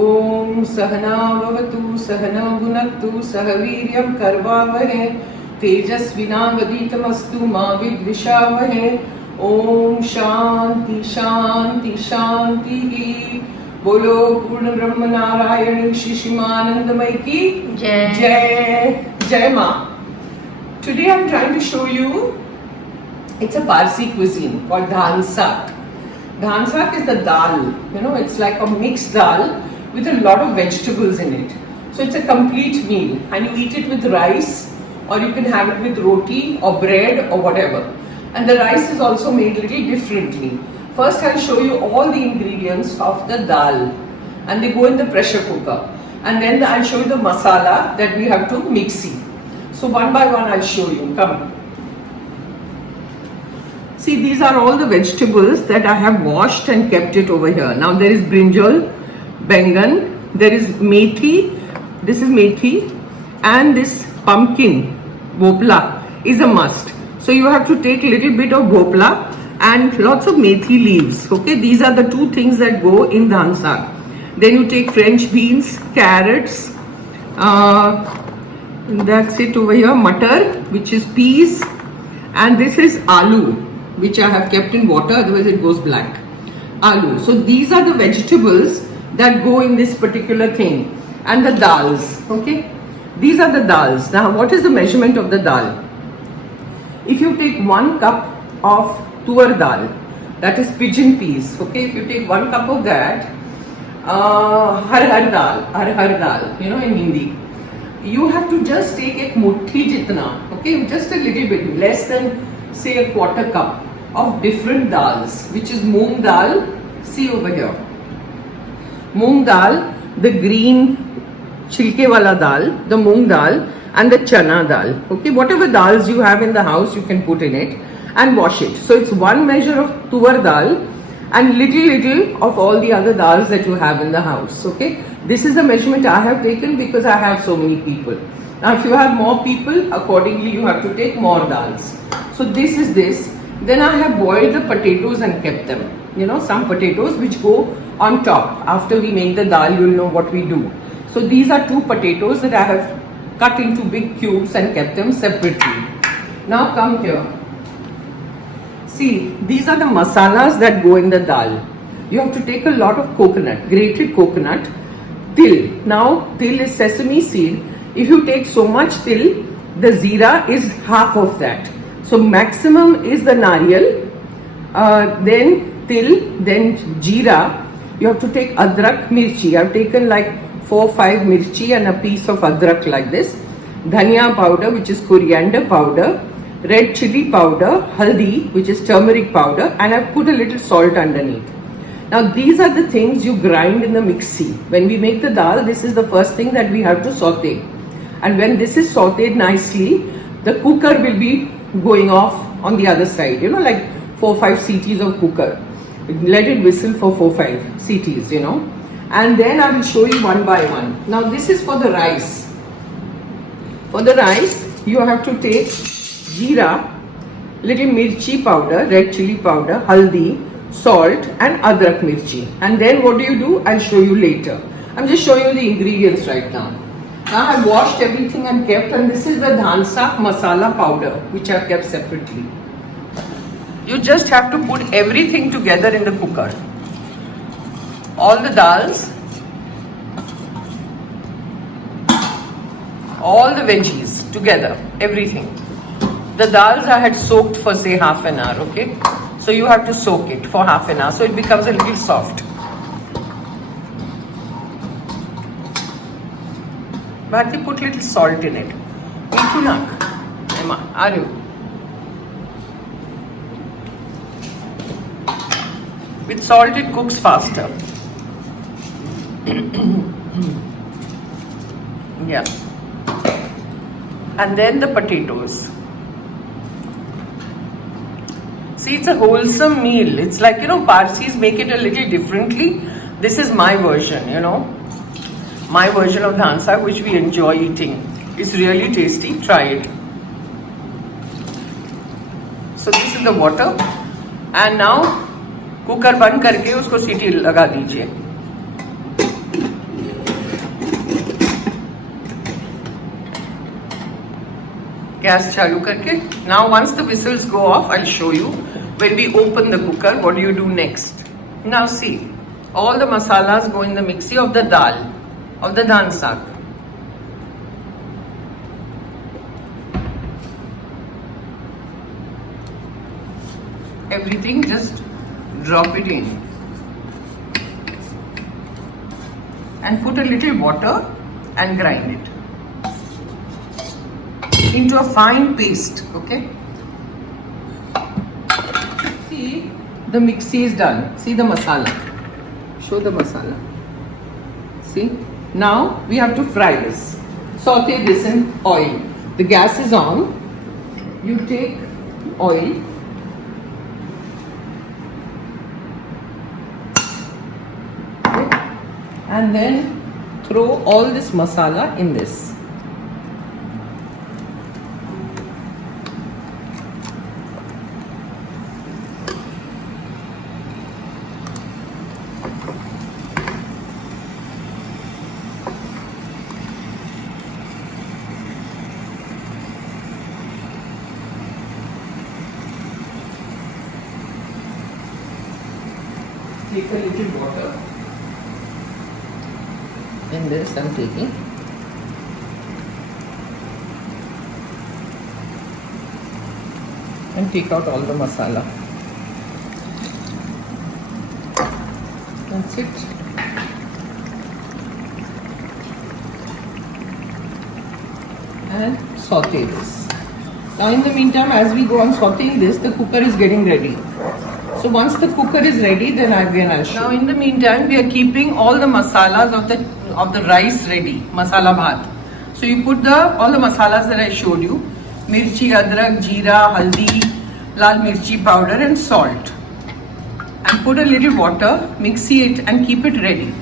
ओम सहना भवतु सहना भुनक्तु सह वीर्यं करवावहे तेजस्विनावधीतमस्तु मा विद्विषावहे। ओम शांति शांति शांति। बोलो पूर्ण ब्रह्म नारायणी श्री शिवानंदमय की जय। जय जय माँ। Today I'm trying to show you, it's a Parsi cuisine called dhan sak. Dhan sak is the dal, it's like a mixed dal with a lot of vegetables in it. So it's a complete meal and you eat it with rice or you can have it with roti or bread or whatever. And the rice is also made a little differently. First I'll show you all the ingredients of the dal and they go in the pressure cooker. And then I'll show you the masala that we have to mix in. So one by one I'll show you. Come. See, these are all the vegetables that I have washed and kept it over here. Now there is brinjal, bengan, there is methi, this is methi, and this pumpkin, bhopla, is a must. So you have to take a little bit of bhopla and lots of methi leaves. Okay, these are the two things that go in dhan sak. Then you take French beans, carrots, that's it over here, matar, which is peas, and this is aloo, which I have kept in water, otherwise it goes black. Aloo. So these are the vegetables that go in this particular thing. And the dals, okay? These are the dals. Now what is the measurement of the dal? If you take 1 cup of tuar dal, that is pigeon peas, okay? If you take 1 cup of that, har dal, in Hindi. You have to just take a muthi jitna, okay? Just a little bit, less than say a quarter cup of different dals, which is moong dal. See over here. Moong dal, the green chilke wala dal, the moong dal, and the chana dal. Okay, whatever dals you have in the house, you can put in it and wash it. So it's 1 measure of tuar dal and little of all the other dals that you have in the house. Okay, this is the measurement I have taken because I have so many people. Now if you have more people, accordingly you have to take more dals. So this is this. Then I have boiled the potatoes and kept them. Some potatoes which go on top. After we make the dal, you'll know what we do. So these are 2 potatoes that I have cut into big cubes and kept them separately. Now come here. See, these are the masalas that go in the dal. You have to take a lot of coconut, grated coconut, til. Now, til is sesame seed. If you take so much til, the zira is half of that. So maximum is the nariyal, then til, then jeera. You have to take adrak mirchi. I have taken like 4 or 5 mirchi and a piece of adrak like this. Dhania powder, which is coriander powder. Red chili powder, haldi, which is turmeric powder, and I've put a little salt underneath. Now these are the things you grind in the mixie. When we make the dal, this is the first thing that we have to saute. And when this is sauteed nicely, the cooker will be going off on the other side, like 4 or 5 CTs of cooker. Let it whistle for 4 or 5 CTs, And then I will show you one by one. Now this is for the rice. For the rice, you have to take jeera, little mirchi powder, red chili powder, haldi, salt and adrak mirchi. And then what do? I'll show you later. I'm just showing you the ingredients right now. Now I've washed everything and kept, and this is the dhan sak masala powder which I've kept separately. You just have to put everything together in the cooker. All the dals, all the veggies together, everything. The dals I had soaked for say half an hour, okay? So you have to soak it for half an hour so it becomes a little soft. Bharti, put little salt in it. Mithu nak. Emma, are you? With salt it cooks faster. Yeah. And then the potatoes. See, it's a wholesome meal. It's like, Parsis make it a little differently. This is my version, My version of dhan sak, which we enjoy eating. It's really tasty. Try it. So this is the water. And now, cooker बंद करके उसको सीटी लगा दीजिए. gas chalu karke. Now once the whistles go off, I'll show you when we open the cooker what do you do next. Now see, all the masalas go in the mixie of the dal, of the dhan saag. Everything just drop it in and put a little water and grind it into a fine paste. Okay, see the mixie is done. See the masala, show the masala. See, now we have to fry this. Saute this in oil. The gas is on. You take oil, and then throw all this masala in this. Take a little water. In this I'm taking and take out all the masala. That's it. And saute this. Now in the meantime, as we go on sauteing this, the cooker is getting ready. So once the cooker is ready, then I'll show. Now in the meantime, we are keeping all the masalas of the rice ready, masala bhat. So you put all the masalas that I showed you, mirchi, adrak, jeera, haldi, lal mirchi powder and salt. And put a little water, mixie it and keep it ready.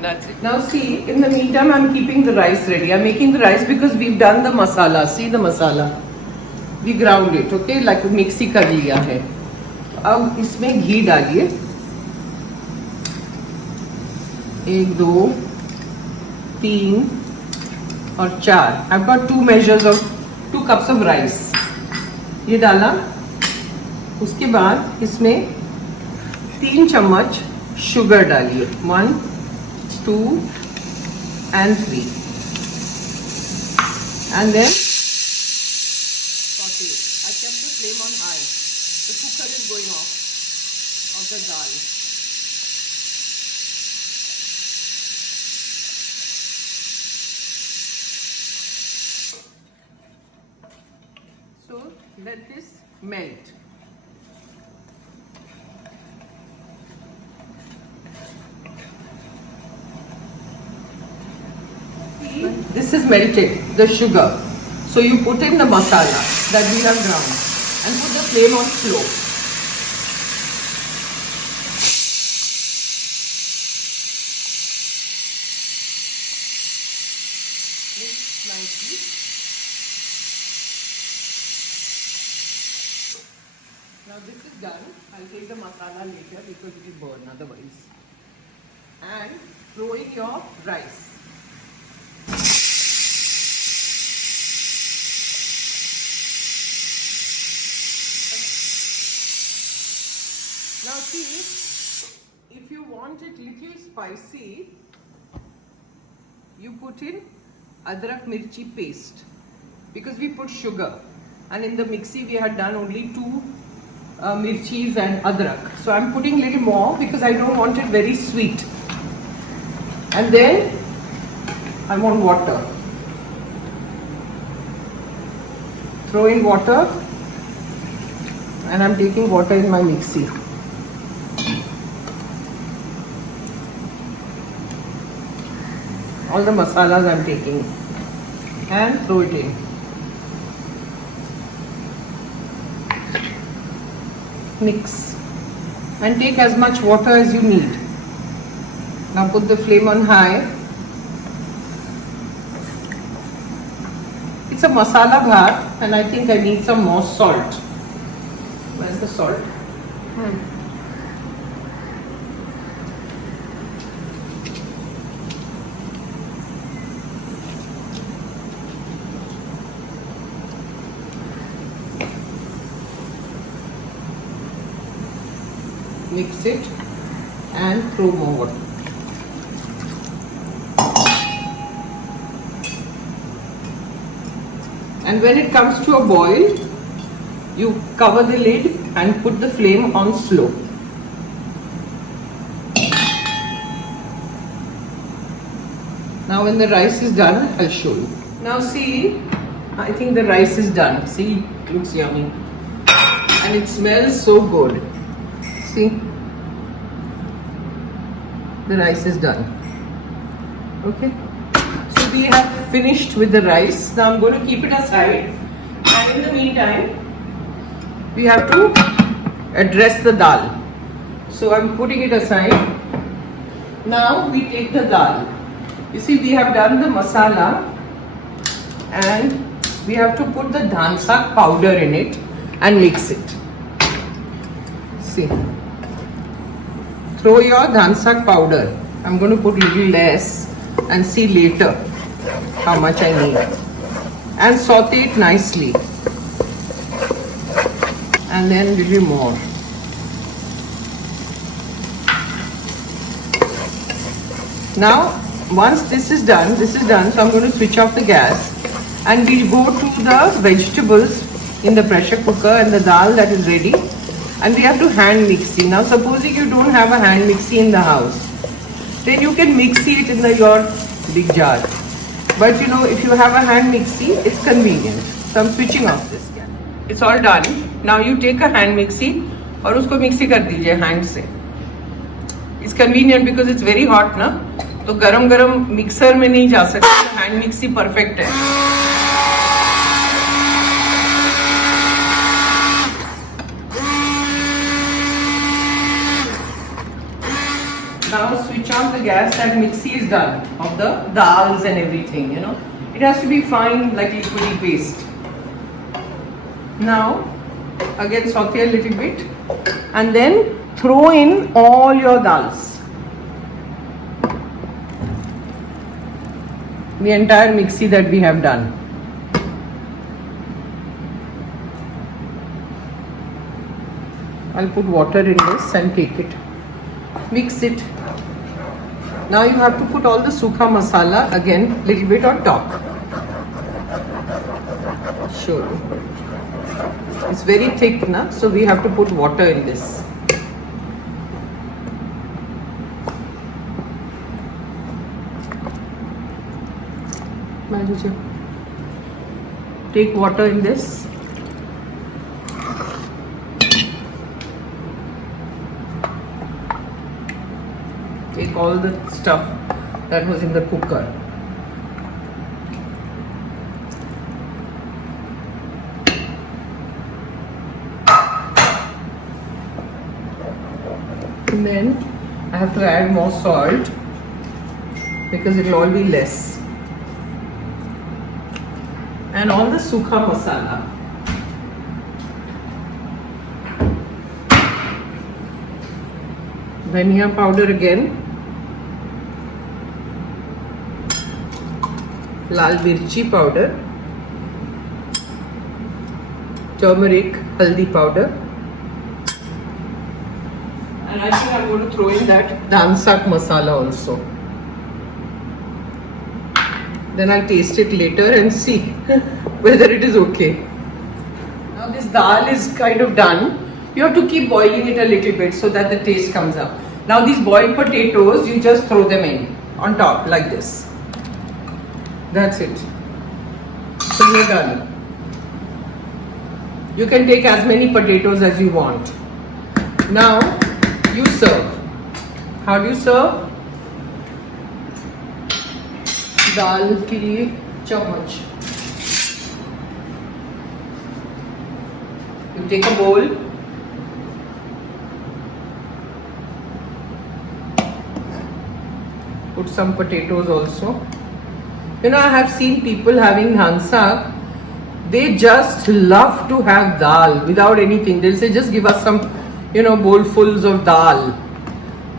That's it. Now see, in the meantime I'm keeping the rice ready. I'm making the rice because we've done the masala. See the masala. We ground it, okay? Like mixie कर लिया है. अब इसमें घी डालिए. 1, 2, 3 और 4. I've got 2 measures of 2 cups of rice. ये डाला. उसके बाद इसमें 3 चम्मच शुगर डालिए. 1, 2 and 3, and then saute it. I kept the flame on high. The cooker is going off of the dal. So let this melt. This is melted, the sugar. So you put in the masala that we have ground and put the flame on slow. Mix nicely. Now this is done. I'll take the masala later because it will burn otherwise. And throw in your rice. Now see, if you want it little spicy, you put in adrak mirchi paste because we put sugar, and in the mixie we had done only 2 mirchis and adrak. So I'm putting little more because I don't want it very sweet. And then I want water. Throw in water, and I'm taking water in my mixie. All the masalas I'm taking and throw it in. Mix and take as much water as you need. Now put the flame on high. It's a masala bhat and I think I need some more salt. Where's the salt? Mix it and throw more water. And when it comes to a boil, you cover the lid and put the flame on slow. Now when the rice is done, I'll show you. Now see, I think the rice is done. See, it looks yummy. And it smells so good. See, the rice is done. Okay. So we have finished with the rice. Now I'm going to keep it aside. And in the meantime, we have to address the dal. So I'm putting it aside. Now we take the dal. You see, we have done the masala and we have to put the dhan sak powder in it and mix it. See, throw your dhan sak powder. I'm going to put little less and see later how much I need. And saute it nicely. And then little more. Now, once this is done, so I'm going to switch off the gas and we'll go to the vegetables in the pressure cooker and the dal that is ready, and we have to hand mixie. Now supposing you don't have a hand mixie in the house, then you can mixie it in your big jar. But you know, if you have a hand mixie, it's convenient. So I'm switching off this gas. It's all done. Now you take a hand mixie और उसको mixie कर दीजिए hand से. It's convenient because it's very hot ना, तो गरम गरम mixer में नहीं जा सकते. हैंड मिक्सी परफेक्ट है. Now switch on the gas. That mixie is done of the dals and everything. You know, it has to be fine like liquidy paste. Now again saute a little bit and then throw in all your dals. The entire mixie that we have done. I'll put water in this and take it. Mix it. Now you have to put all the sukha masala again, little bit on top. Sure. It's very thick, na? So we have to put water in this. Take water in this. Take all the stuff that was in the cooker. And then I have to add more salt because it will all be less. And all the sukha masala. Dhania powder again. Lal mirchi powder. Turmeric, haldi powder. And I think I'm going to throw in that dhan sak masala also. Then I'll taste it later and see whether it is okay. Now this dal is kind of done. You have to keep boiling it a little bit so that the taste comes up. Now these boiled potatoes, you just throw them in on top like this. That's it. So you're done. You can take as many potatoes as you want. Now you serve. How do you serve? दाल के लिए चम्मच. You take a bowl. Put some potatoes also. You know, I have seen people having dhan sak. They just love to have dal without anything. They'll say, just give us some, bowlfuls of dal.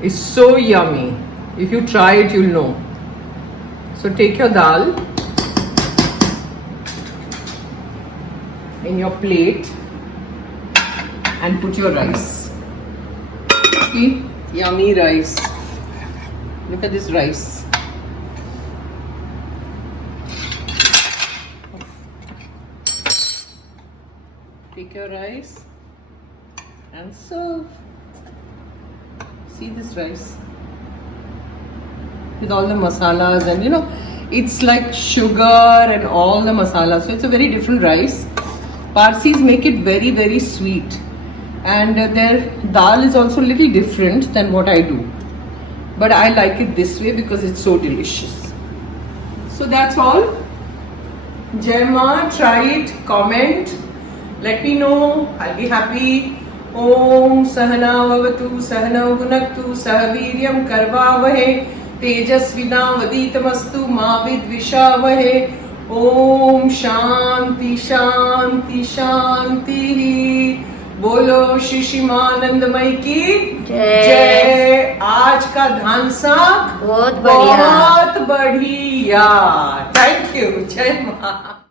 It's so yummy. If you try it, you'll know. So take your dal in your plate and put your rice. crispy, yummy rice. Look at this rice. Take your rice and serve. See this rice with all the masalas, and it's like sugar and all the masalas. So it's a very different rice. Parsis make it very, very sweet, and their dal is also a little different than what I do. But I like it this way because it's so delicious. So that's all. Jai Ma, try it, comment, let me know. I'll be happy. Om Sahana Vavatu Sahana Gunaktu Sahaviryam Karvavahe Tejasvinavaditamastu Ma Vidvishavahe. Om Shanti Shanti Shanti. बोलो श्री शिमानंदमय की जय। आज का धान साग बहुत बढ़िया। बहुत बढ़िया। Thank you. जय मां।